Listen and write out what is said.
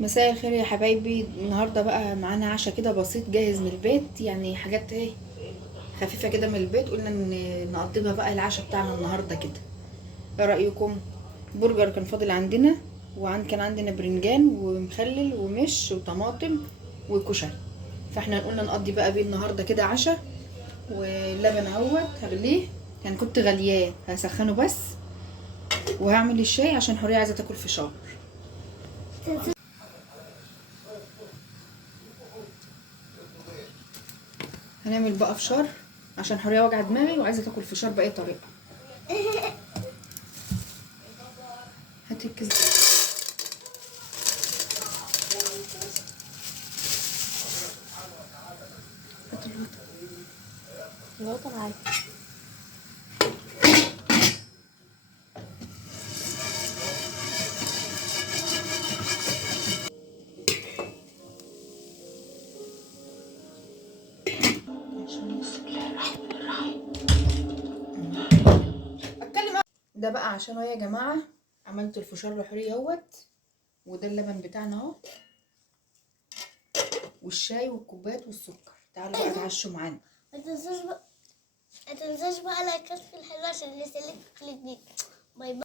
مساء الخير يا حبايبي. النهارده بقى معانا عشاء كده بسيط جاهز من البيت، يعني حاجات ايه خفيفه كده من البيت. قلنا نقضيها بقى العشاء بتاعنا النهارده كده. ايه رايكم؟ برجر كان فاضل عندنا، كان عندنا برنجان ومخلل ومش وطماطم وكشري، فاحنا قلنا نقضي بقى بيه النهارده كده عشاء. واللبن اهوت هغليه، يعني كنت غلياه هسخنه بس، وهعمل الشاي عشان حوريه عايزه تاكل فشار. هنعمل بقى فشار عشان حوريه وجع دماغي وعايزه تاكل فشار باي طريقه. هاتي الكيس ده. هاتي الوطن معاك. ده بقى عشان يا جماعه عملت الفشار لحوريه اهوت، وده اللبن بتاعنا اهو، والشاي والكوبايات والسكر. تعالوا بقى اتعشوا معانا. ما تنساش بقى لايكات في الحلوة عشان نسلك كل جديد. باي باي.